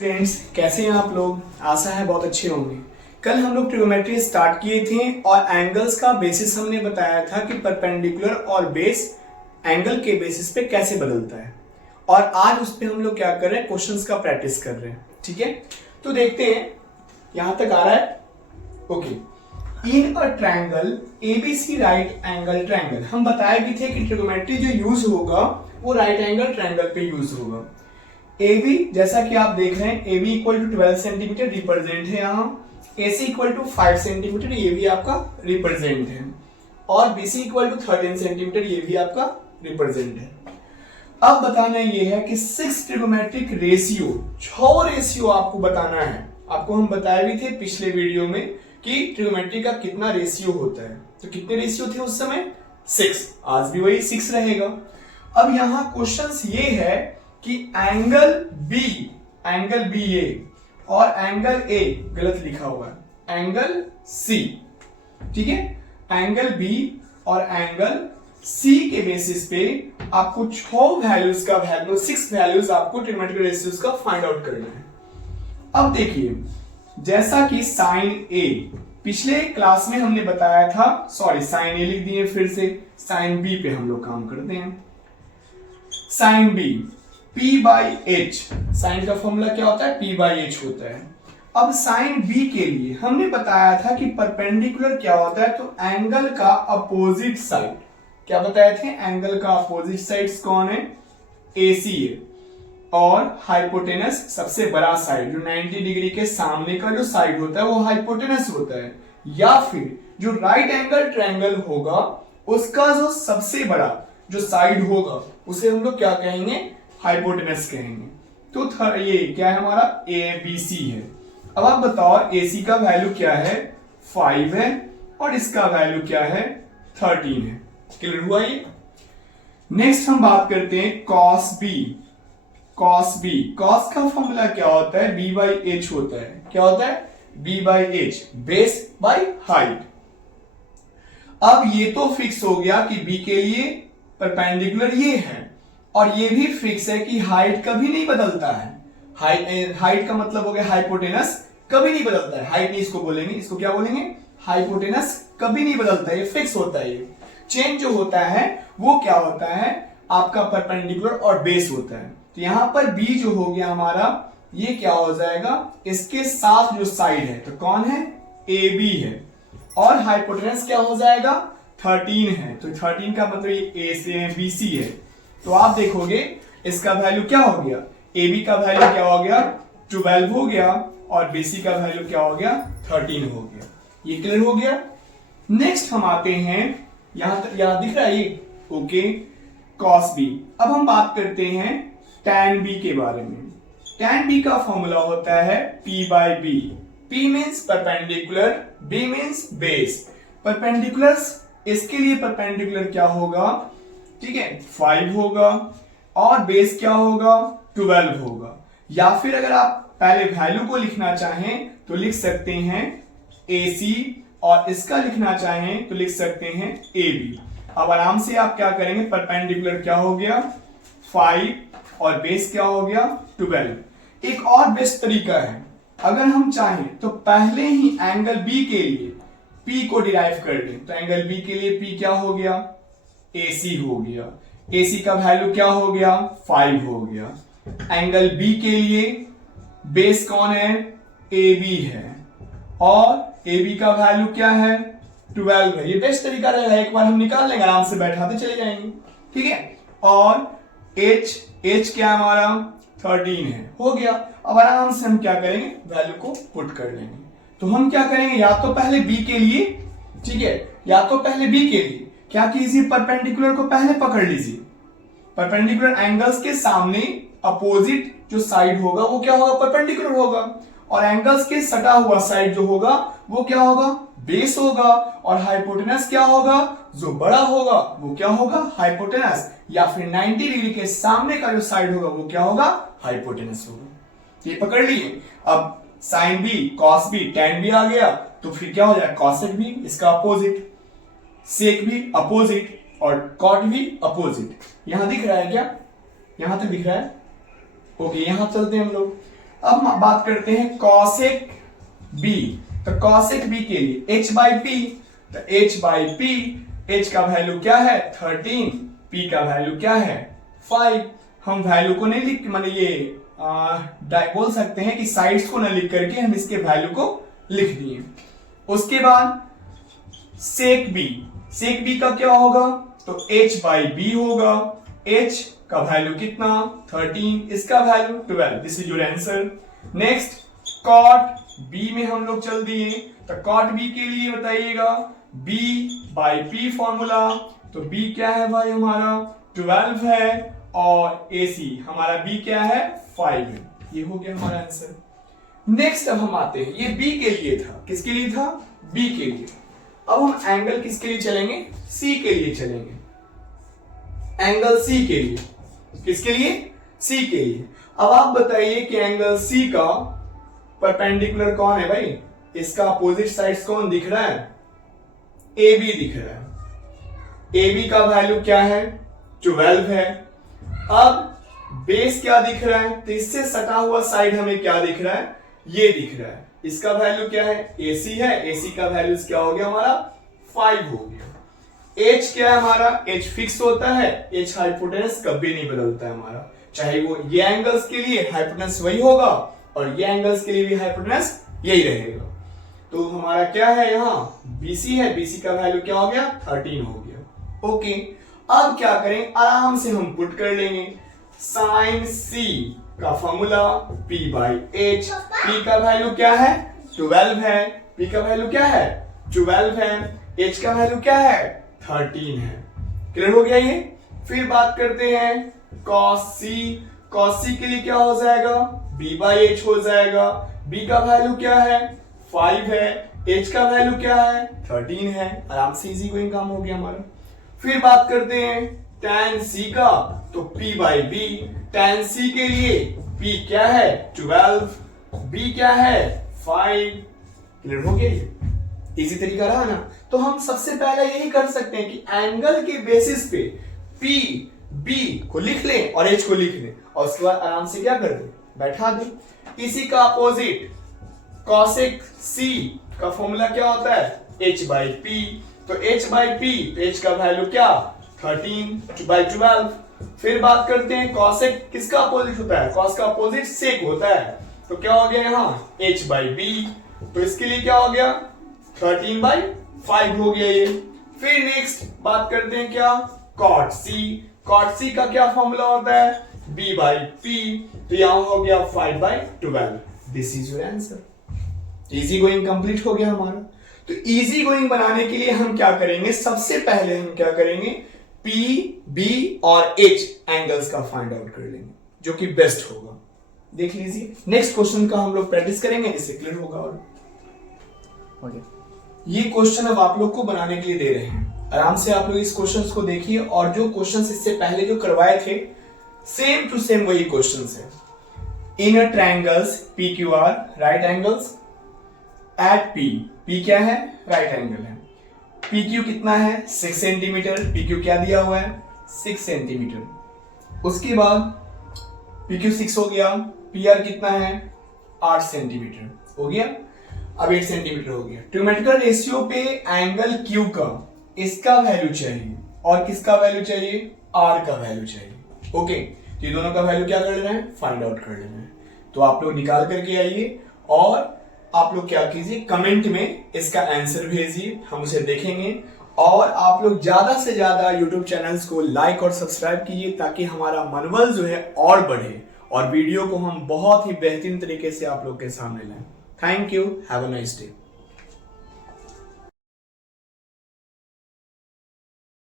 Friends, कैसे हैं आप लोग। आशा है बहुत अच्छे होंगे। कल हम लोग ट्रिगोनोमेट्री स्टार्ट किए थे और एंगल्स का बेसिस हमने बताया था कि परपेंडिकुलर और बेस एंगल के बेसिस पे कैसे बदलता है। और आज उस पे हम लोग क्या कर रहे हैं, क्वेश्चंस का प्रैक्टिस कर रहे हैं। ठीक है, तो देखते हैं यहां तक आ रहा है। Okay, in a triangle ABC right angle triangle, हम बताए भी थे कि ट्रिगोनोमेट्री जो यूज होगा वो राइट एंगल ट्रायंगल पे यूज होगा। AB जैसा कि आप देख रहे हैं, AB equal to 12 centimeter represent है यहाँ, AC इक्वल टू 5 सेंटीमीटर, ये भी आपका रिप्रेजेंट है, और BC इक्वल टू 13 सेंटीमीटर, ये भी आपका रिप्रेजेंट है। अब बताना ये है कि 6 ट्रिगोनोमेट्रिक रेशियो, 6 रेशियो आपको बताना है। आपको हम बताए भी थे पिछले वीडियो में कि ट्रिगोनोमेट्री का कितना रेशियो होता है। तो कितने रेशियो थे उस समय? 6। आज भी वही 6 रहेगा। अब यहाँ क्वेश्चन ये है कि एंगल बी ए और एंगल ए गलत लिखा हुआ है, एंगल सी। ठीक है, एंगल बी और एंगल सी के बेसिस पे आपको 6 वैल्यूज का 6 वैल्यूज आपको ट्रिगोनोमेट्रिक रेशियोज का फाइंड आउट करना है। अब देखिए, जैसा कि साइन ए पिछले क्लास में हमने बताया था, सॉरी साइन ए लिख दिए, फिर से साइन बी पे हम लोग काम करते हैं। Sine B P by H, sine का फॉर्मूला क्या होता है? P बाई एच होता है। अब साइन B के लिए हमने बताया था कि परपेंडिकुलर क्या होता है, तो एंगल का अपोजिट साइड। क्या बताए थे? एंगल का अपोजिट साइड्स कौन है? AC है, और हाइपोटेनस सबसे बड़ा साइड, जो 90 डिग्री के सामने का जो साइड होता है वो हाइपोटेनस होता है। या फिर जो राइट एंगल ट्रायंगल होगा उसका जो सबसे बड़ा जो साइड होगा उसे हम लोग क्या कहेंगे? हाइपोटेनस कहेंगे। तो ये क्या है हमारा? ABC है। अब आप बताओ AC का वैल्यू क्या है? 5 है, और इसका वैल्यू क्या है? 13 है। क्लियर हुआ ये? नेक्स्ट हम बात करते हैं cos B। cos का फॉर्मूला क्या होता है? B बाई एच होता है। क्या होता है? B by H, base by height. अब ये तो फिक्स हो गया कि B के लिए परपेंडिकुलर ये है, और ये भी फिक्स है कि हाइट कभी नहीं बदलता है। हाइट का मतलब हो गया हाइपोटेनस कभी नहीं बदलता है। हाइट नहीं इसको बोलेंगे, इसको क्या बोलेंगे? हाइपोटेनस कभी नहीं बदलता है, ये फिक्स होता है। ये चेंज जो होता है वो क्या होता है? आपका परपेंडिकुलर और बेस होता है। तो यहां पर बी जो हो गया हमारा, ये क्या हो जाएगा? इसके साथ जो साइड है, तो कौन है? ए बी है, और हाइपोटेनस क्या हो जाएगा? 13 है। तो 13 का मतलब ये ए से बी सी है। तो आप देखोगे इसका वैल्यू क्या हो गया? AB का वैल्यू क्या हो गया? 12 हो गया, और BC का वैल्यू क्या हो गया? 13 हो गया। ये क्लियर हो गया। नेक्स्ट हम आते हैं, यहां दिख रहा है ये, ओके, cos B। अब हम बात करते हैं tan B के बारे में। tan B का फॉर्मूला होता है P by B। P means perpendicular, B means base. Perpendicular, इसके लिए परपेंडिकुलर क्या होगा? ठीक है, 5 होगा, और बेस क्या होगा? 12 होगा। या फिर अगर आप पहले वैल्यू को लिखना चाहें तो लिख सकते हैं AC, और इसका लिखना चाहें तो लिख सकते हैं AB। अब आराम से आप क्या करेंगे? परपेंडिकुलर क्या हो गया? 5, और बेस क्या हो गया? 12। एक और बेस्ट तरीका है, अगर हम चाहें तो पहले ही एंगल B के लिए P को डिराइव कर लें। तो एंगल B के लिए P क्या हो गया? AC हो गया। AC का वैल्यू क्या हो गया? 5 हो गया। एंगल B के लिए बेस कौन है? AB है, और AB का वैल्यू क्या है? 12 है। ये बेस्ट तरीका रहेगा, एक बार हम निकाल लेंगे, आराम से बैठाते चले जाएंगे। ठीक है, और H क्या हमारा? 13 है, हो गया। अब आराम से हम क्या करेंगे? वैल्यू को पुट कर लेंगे। तो हम क्या करेंगे? या तो पहले B के लिए, ठीक है, या तो पहले B के लिए क्या कीजिए? परपेंडिकुलर को पहले पकड़ लीजिए। परपेंडिकुलर एंगल्स के सामने अपोजिट जो साइड होगा वो क्या होगा? परपेंडिकुलर होगा, और एंगल्स के सटा हुआ साइड जो होगा वो क्या होगा? बेस होगा, और हाइपोटेनस क्या होगा? जो बड़ा होगा वो क्या होगा? हाइपोटेनस। या फिर 90 डिग्री के सामने का जो साइड होगा वो क्या होगा? हाइपोटेनस होगा। ये पकड़ लिए। अब sine B, cos B, tan B आ गया, तो फिर क्या हो जाएगा? कॉसेक बी, इसका अपोजिट, सेक भी अपोजिट, और कॉट भी अपोजिट। यहां दिख रहा है क्या? यहां तक दिख रहा है? ओके, यहां चलते हैं हम लोग। अब हम बात करते हैं कॉसेक बी। तो कॉसेक बी के लिए h बाई पी, तो h बाई पी, h का वैल्यू क्या है 13, p का वैल्यू क्या है 5। हम वैल्यू को नहीं लिख माने ये बोल सकते हैं कि साइड्स को ना लिख करके हम इसके वैल्यू को लिख दिए। उसके बाद सेक बी का क्या होगा, तो h बाई बी होगा। h का वैल्यू कितना 13, इसका value 12। This is your answer. Next cot B में हम लोग चल दिए, तो कॉट बी के लिए बताइएगा b बाई p फॉर्मूला। तो b क्या है भाई हमारा 12 है और AC हमारा b क्या है 5 है। ये हो गया हमारा आंसर। नेक्स्ट अब हम आते हैं, ये b के लिए था, किसके लिए था b के लिए। अब हम एंगल किसके लिए चलेंगे, c के लिए चलेंगे। एंगल c के लिए, किसके लिए c के लिए। अब आप बताइए कि एंगल c का परपेंडिकुलर कौन है भाई, इसका अपोजिट साइड्स कौन दिख रहा है, AB दिख रहा है। AB का वैल्यू क्या है 12 है। अब बेस क्या दिख रहा है, तो इससे सटा हुआ साइड हमें क्या दिख रहा है, ये दिख रहा है। इसका वैल्यू क्या है AC है, AC का वैल्यू क्या हो गया हमारा 5 हो गया। H क्या है हमारा, H फिक्स होता है, H हाइपोटेनस कभी नहीं बदलता है हमारा, चाहे वो ये एंगल्स के लिए हाइपोटेनस वही होगा और ये एंगल्स के लिए भी हाइपोटेनस यही रहेगा। तो हमारा क्या है यहाँ BC है, BC का वैल्यू क्या हो गया 13 हो गया। ओके, अब क्या करें, आराम से हम पुट कर लेंगे। साइन C का formula P by H, P का वैल्यू क्या है 12 है, P का वैल्यू क्या है 12 है, H का वैल्यू क्या है 13 है। क्लियर हो गया ये। फिर बात करते हैं cos C के लिए क्या हो जाएगा B बाई H हो जाएगा। B का वैल्यू क्या है 5 है, H का वैल्यू क्या है 13 है। आराम से इजी गोइंग काम हो गया हमारा। फिर बात करते हैं tan C का, तो P by B। tan C के लिए P क्या है 12, B क्या है 5। क्लियर हो गया ये, इजी तरीका रहा ना। तो हम सबसे पहले यही कर सकते हैं कि एंगल के बेसिस पे P B को लिख लें और H को लिख लें और उसके बाद आराम से क्या कर दें बैठा दें। इसी का अपोजिट cosec C का फॉर्मूला क्या होता है H बाई P। तो H बाई P, तो H का वैल्यू क्या 13 बाई 12। फिर बात करते हैं cosec किसका अपोजिट होता है, cos का अपोजिट sec होता है। तो क्या हो गया यहाँ H बाई B, तो इसके लिए क्या हो गया 13 बाई 5 हो गया ये। फिर नेक्स्ट बात करते हैं क्या cot C का क्या फॉर्मूला होता है B बाई P, तो यहां हो गया 5 by 12। This is your answer. Easy going complete हो गया हमारा। तो इजी गोइंग बनाने के लिए हम क्या करेंगे, सबसे पहले हम क्या करेंगे P, B और H एंगल्स का फाइंड आउट कर लेंगे जो कि बेस्ट होगा। देख लीजिए नेक्स्ट क्वेश्चन का हम लोग प्रैक्टिस करेंगे, इससे क्लियर होगा। और ये क्वेश्चन अब आप लोग को बनाने के लिए दे रहे हैं, आराम से आप लोग इस क्वेश्चंस को देखिए और जो क्वेश्चंस इससे पहले जो करवाए थे सेम टू सेम वही क्वेश्चंस है। In a triangles PQR right angles at P क्या है राइट एंगल है। PQ कितना है 6 सेंटीमीटर, PQ क्या दिया हुआ है 6 सेंटीमीटर। उसके बाद PQ 6 हो गया, PR कितना है 8 सेंटीमीटर हो गया। अब 8 सेंटीमीटर हो गया। ट्रिग्नोमेट्रिकल रेशियो पे एंगल Q का इसका वैल्यू चाहिए और किसका वैल्यू चाहिए R का वैल्यू चाहिए। ओके, तो ये दोनों का वैल्यू क्या कर लेना है फाइंड आउट कर लेना है। तो आप लोग निकाल करके आइए और आप लोग क्या कीजिए कमेंट में इसका आंसर भेजिए, हम उसे देखेंगे। और आप लोग ज्यादा से ज्यादा YouTube चैनल्स को लाइक और सब्सक्राइब कीजिए ताकि हमारा मनोबल जो है और बढ़े और वीडियो को हम बहुत ही बेहतरीन तरीके से आप लोग के सामने लाएं। Thank you, have a nice day.